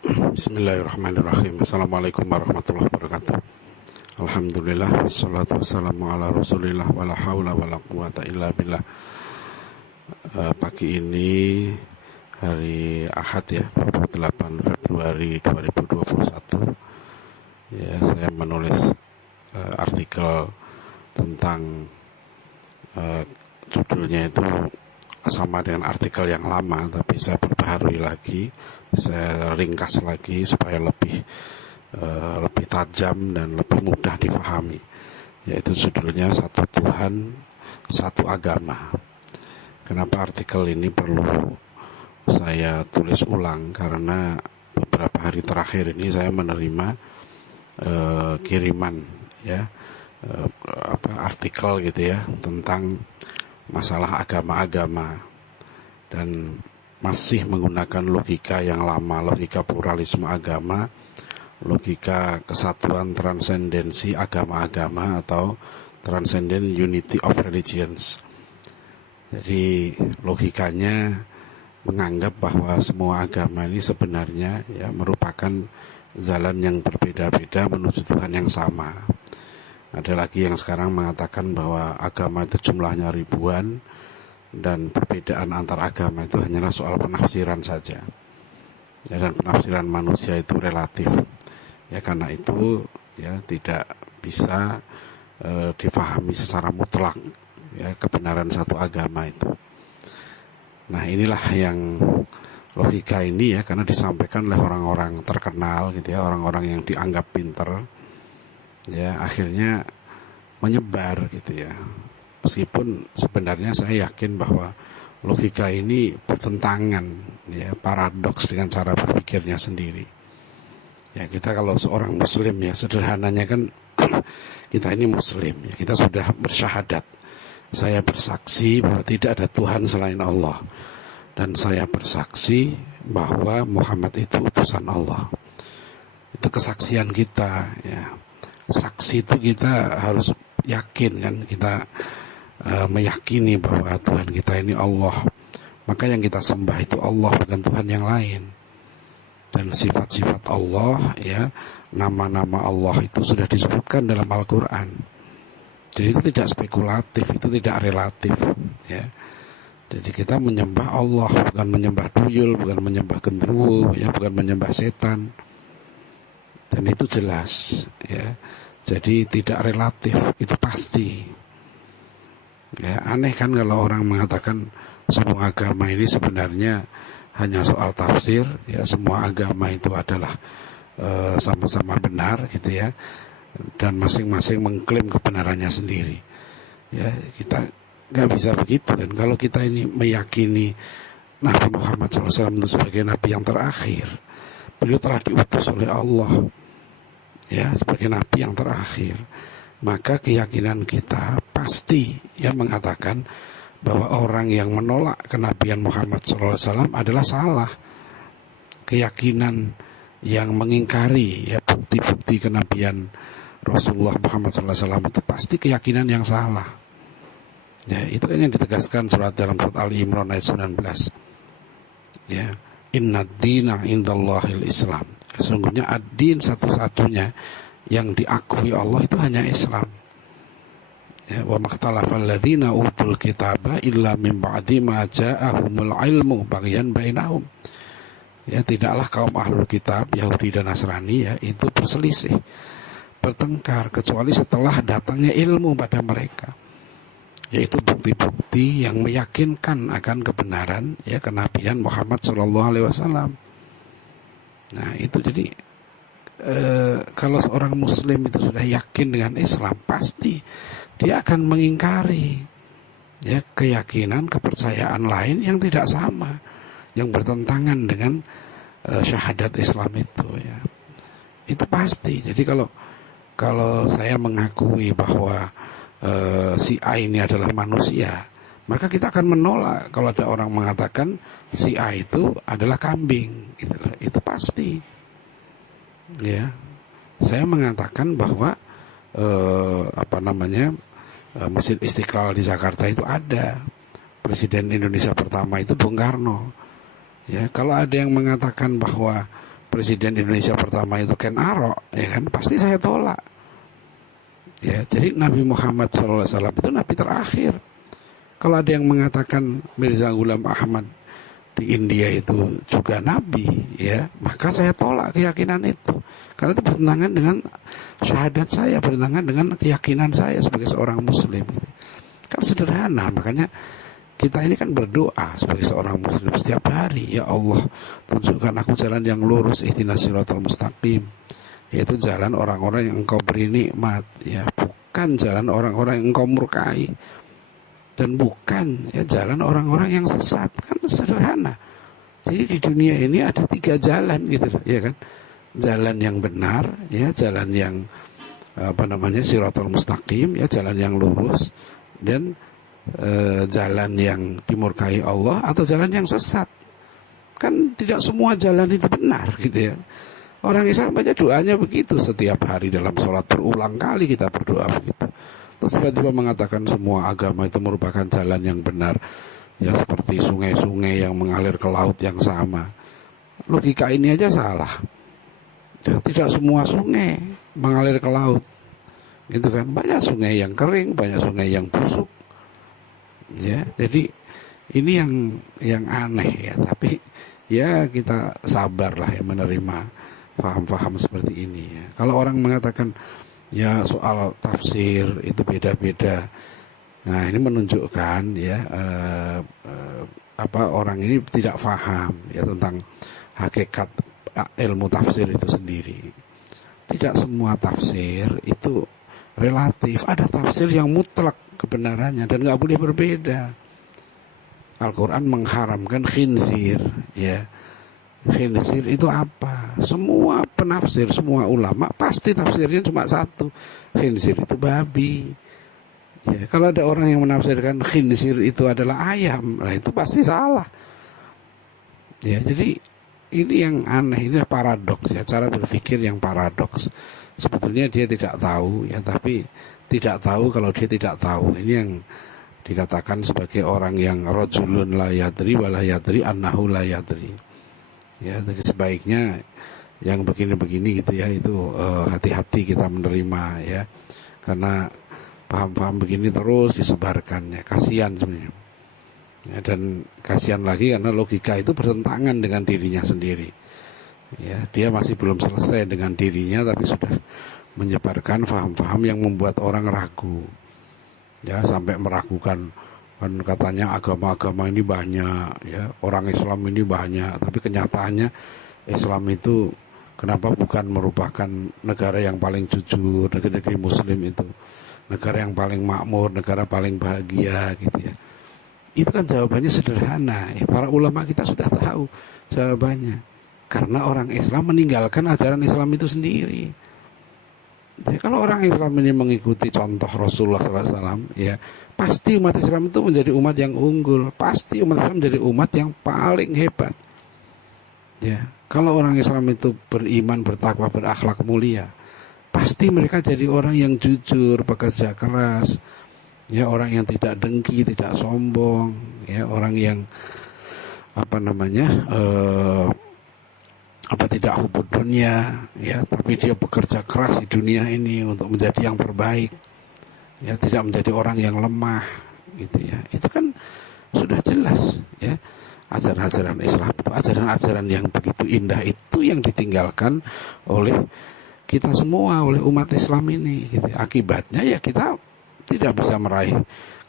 Bismillahirrahmanirrahim. Assalamualaikum warahmatullahi wabarakatuh. Alhamdulillah, wassalatu wassalamu ala rasulillah, wala hawla wala quwata illa billah. Pagi ini hari Ahad ya, 28 Februari 2021. Ya, saya menulis artikel tentang judulnya itu sama dengan artikel yang lama, tapi saya perbaharui lagi, saya ringkas lagi supaya lebih tajam dan lebih mudah difahami. Yaitu judulnya Satu Tuhan, Satu Agama. Kenapa artikel ini perlu saya tulis ulang? Karena beberapa hari terakhir ini saya menerima kiriman ya artikel gitu ya tentang masalah agama-agama, dan masih menggunakan logika yang lama, logika pluralisme agama, logika kesatuan transendensi agama-agama atau transcendent unity of religions. Jadi logikanya menganggap bahwa semua agama ini sebenarnya ya merupakan jalan yang berbeda-beda menuju Tuhan yang sama. Ada lagi yang sekarang mengatakan bahwa agama itu jumlahnya ribuan dan perbedaan antar agama itu hanyalah soal penafsiran saja. Ya, dan penafsiran manusia itu relatif. Ya, karena itu ya tidak bisa difahami secara mutlak ya kebenaran satu agama itu. Nah, inilah yang logika ini ya, karena disampaikan oleh orang-orang terkenal gitu ya, orang-orang yang dianggap pinter, ya akhirnya menyebar gitu ya. Meskipun sebenarnya saya yakin bahwa logika ini bertentangan ya, paradoks dengan cara berpikirnya sendiri. Ya, kita kalau seorang muslim ya sederhananya kan kita ini muslim ya, kita sudah bersyahadat. Saya bersaksi bahwa tidak ada Tuhan selain Allah, dan saya bersaksi bahwa Muhammad itu utusan Allah. Itu kesaksian kita ya. Saksi itu kita harus yakin kan, kita meyakini bahwa Tuhan kita ini Allah. Maka yang kita sembah itu Allah, bukan Tuhan yang lain. Dan sifat-sifat Allah ya, nama-nama Allah itu sudah disebutkan dalam Al-Quran. Jadi itu tidak spekulatif, itu tidak relatif ya. Jadi kita menyembah Allah, bukan menyembah tuyul, bukan menyembah genderuwo ya, bukan menyembah setan. Dan itu jelas ya. Jadi tidak relatif, itu pasti. Ya, aneh kan kalau orang mengatakan semua agama ini sebenarnya hanya soal tafsir ya, semua agama itu adalah sama-sama benar gitu ya, dan masing-masing mengklaim kebenarannya sendiri. Ya, kita nggak bisa begitu kan. Kalau kita ini meyakini Nabi Muhammad SAW itu sebagai Nabi yang terakhir, beliau telah diutus oleh Allah ya sebagai Nabi yang terakhir, maka keyakinan kita pasti yang mengatakan bahwa orang yang menolak kenabian Muhammad SAW adalah salah. Keyakinan yang mengingkari ya bukti-bukti kenabian Rasulullah Muhammad SAW itu pasti keyakinan yang salah. Ya, itu kan yang ditegaskan dalam surat Ali Imran ayat 19. Ya, inna dina indallahil Islam. Sesungguhnya ad-din satu-satunya yang diakui Allah itu hanya Islam. Ya, wa makhtalafal ladzina utul kitaba illa min ba'di ma ja'ahumul ilmu baghyan bainahum. Ya, tidaklah kaum ahlul kitab Yahudi dan Nasrani ya itu berselisih, bertengkar kecuali setelah datangnya ilmu pada mereka, yaitu bukti-bukti yang meyakinkan akan kebenaran ya kenabian Muhammad SAW. Nah itu jadi kalau seorang muslim itu sudah yakin dengan Islam, pasti dia akan mengingkari ya keyakinan, kepercayaan lain yang tidak sama, yang bertentangan dengan syahadat Islam itu ya. Itu pasti. Jadi kalau saya mengakui bahwa si A ini adalah manusia, maka kita akan menolak kalau ada orang mengatakan si A itu adalah kambing gitu. Itu pasti ya. Saya mengatakan bahwa Masjid Istiqlal di Jakarta itu ada. Presiden Indonesia pertama itu Bung Karno. Ya, kalau ada yang mengatakan bahwa presiden Indonesia pertama itu Ken Arok, ya kan, pasti saya tolak. Ya, jadi Nabi Muhammad SAW itu Nabi terakhir. Kalau ada yang mengatakan Mirza Ghulam Ahmad di India itu juga Nabi, ya, maka saya tolak keyakinan itu. Karena itu bertentangan dengan syahadat saya, bertentangan dengan keyakinan saya sebagai seorang Muslim. Kan sederhana, makanya kita ini kan berdoa sebagai seorang Muslim setiap hari. Ya Allah, tunjukkan aku jalan yang lurus, ihdinas siratal mustaqim, yaitu jalan orang-orang yang Engkau beri nikmat, ya, bukan jalan orang-orang yang Engkau murkai, dan bukan ya jalan orang-orang yang sesat. Kan sederhana. Jadi di dunia ini ada 3 jalan gitu, ya kan? Jalan yang benar, ya, jalan yang siratal mustaqim, ya, jalan yang lurus, dan jalan yang dimurkai Allah, atau jalan yang sesat. Kan tidak semua jalan itu benar gitu ya. Orang Islam baca doanya begitu setiap hari dalam sholat, berulang kali kita berdoa begitu. Terus tiba-tiba mengatakan semua agama itu merupakan jalan yang benar, ya, seperti sungai-sungai yang mengalir ke laut yang sama. Logika ini aja salah. Ya, tidak semua sungai mengalir ke laut, gitu kan? Banyak sungai yang kering, banyak sungai yang busuk. Ya, jadi ini yang aneh ya. Tapi ya kita sabarlah ya menerima paham-paham seperti ini ya. Kalau orang mengatakan ya soal tafsir itu beda-beda, nah ini menunjukkan ya orang ini tidak paham ya tentang hakikat ilmu tafsir itu sendiri. Tidak semua tafsir itu relatif, ada tafsir yang mutlak kebenarannya dan nggak boleh berbeda. Al-Quran mengharamkan khinzir, ya. Khinzir itu apa? Semua penafsir, semua ulama pasti tafsirnya cuma satu. Khinzir itu babi. Ya, kalau ada orang yang menafsirkan khinzir itu adalah ayam, nah itu pasti salah. Ya, jadi ini yang aneh, ini paradoks ya, cara berpikir yang paradoks. Sebetulnya dia tidak tahu ya, tapi tidak tahu kalau dia tidak tahu. Ini yang dikatakan sebagai orang yang rajulun la yadri wa la yadri annahu la yadri. Ya, jadi sebaiknya yang begini-begini gitu ya, itu hati-hati kita menerima ya, karena paham-paham begini terus disebarkan ya, kasihan sebenarnya ya, dan kasihan lagi karena logika itu bertentangan dengan dirinya sendiri ya. Dia masih belum selesai dengan dirinya tapi sudah menyebarkan paham-paham yang membuat orang ragu ya, sampai meragukan. Kan katanya agama-agama ini banyak ya, orang Islam ini banyak, tapi kenyataannya Islam itu kenapa bukan merupakan negara yang paling jujur, negeri Muslim itu negara yang paling makmur, negara paling bahagia gitu ya. Itu kan jawabannya sederhana ya, para ulama kita sudah tahu jawabannya, karena orang Islam meninggalkan ajaran Islam itu sendiri. Jadi kalau orang Islam ini mengikuti contoh Rasulullah SAW, ya pasti umat Islam itu menjadi umat yang unggul, pasti umat Islam menjadi umat yang paling hebat. Ya, kalau orang Islam itu beriman, bertakwa, berakhlak mulia, pasti mereka jadi orang yang jujur, bekerja keras, ya, orang yang tidak dengki, tidak sombong, ya, orang yang tidak hubud dunia, ya, tapi dia bekerja keras di dunia ini untuk menjadi yang terbaik, ya, tidak menjadi orang yang lemah, gitu ya. Itu kan sudah jelas, ya. Ajaran-ajaran Islam itu ajaran-ajaran yang begitu indah itu yang ditinggalkan oleh kita semua, oleh umat Islam ini, gitu. Akibatnya ya kita tidak bisa meraih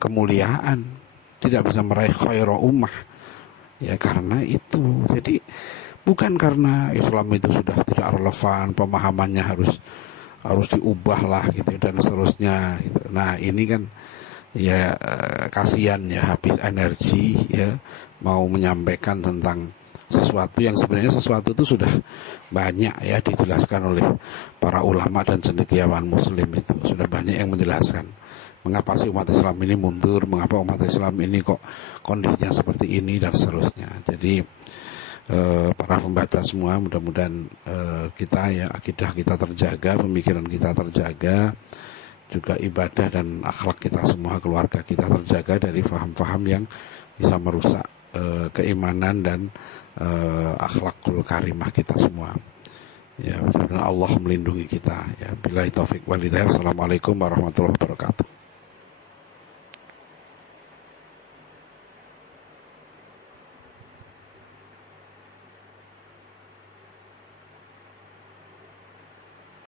kemuliaan, tidak bisa meraih khairu ummah, ya, karena itu. Jadi bukan karena Islam itu sudah tidak relevan, pemahamannya harus diubah lah gitu dan seterusnya gitu. Nah ini kan ya kasihan ya, habis energi ya mau menyampaikan tentang sesuatu yang sebenarnya sesuatu itu sudah banyak ya dijelaskan oleh para ulama dan cendekiawan Muslim, itu sudah banyak yang menjelaskan mengapa sih umat Islam ini mundur, mengapa umat Islam ini kok kondisinya seperti ini dan seterusnya. Jadi para pembaca semua, mudah-mudahan kita ya, akidah kita terjaga, pemikiran kita terjaga, juga ibadah dan akhlak kita semua, keluarga kita terjaga dari faham-faham yang bisa merusak keimanan dan akhlakul karimah kita semua. Ya, mudah-mudahan Allah melindungi kita. Ya, billahi taufik wal hidayah. Assalamualaikum warahmatullahi wabarakatuh.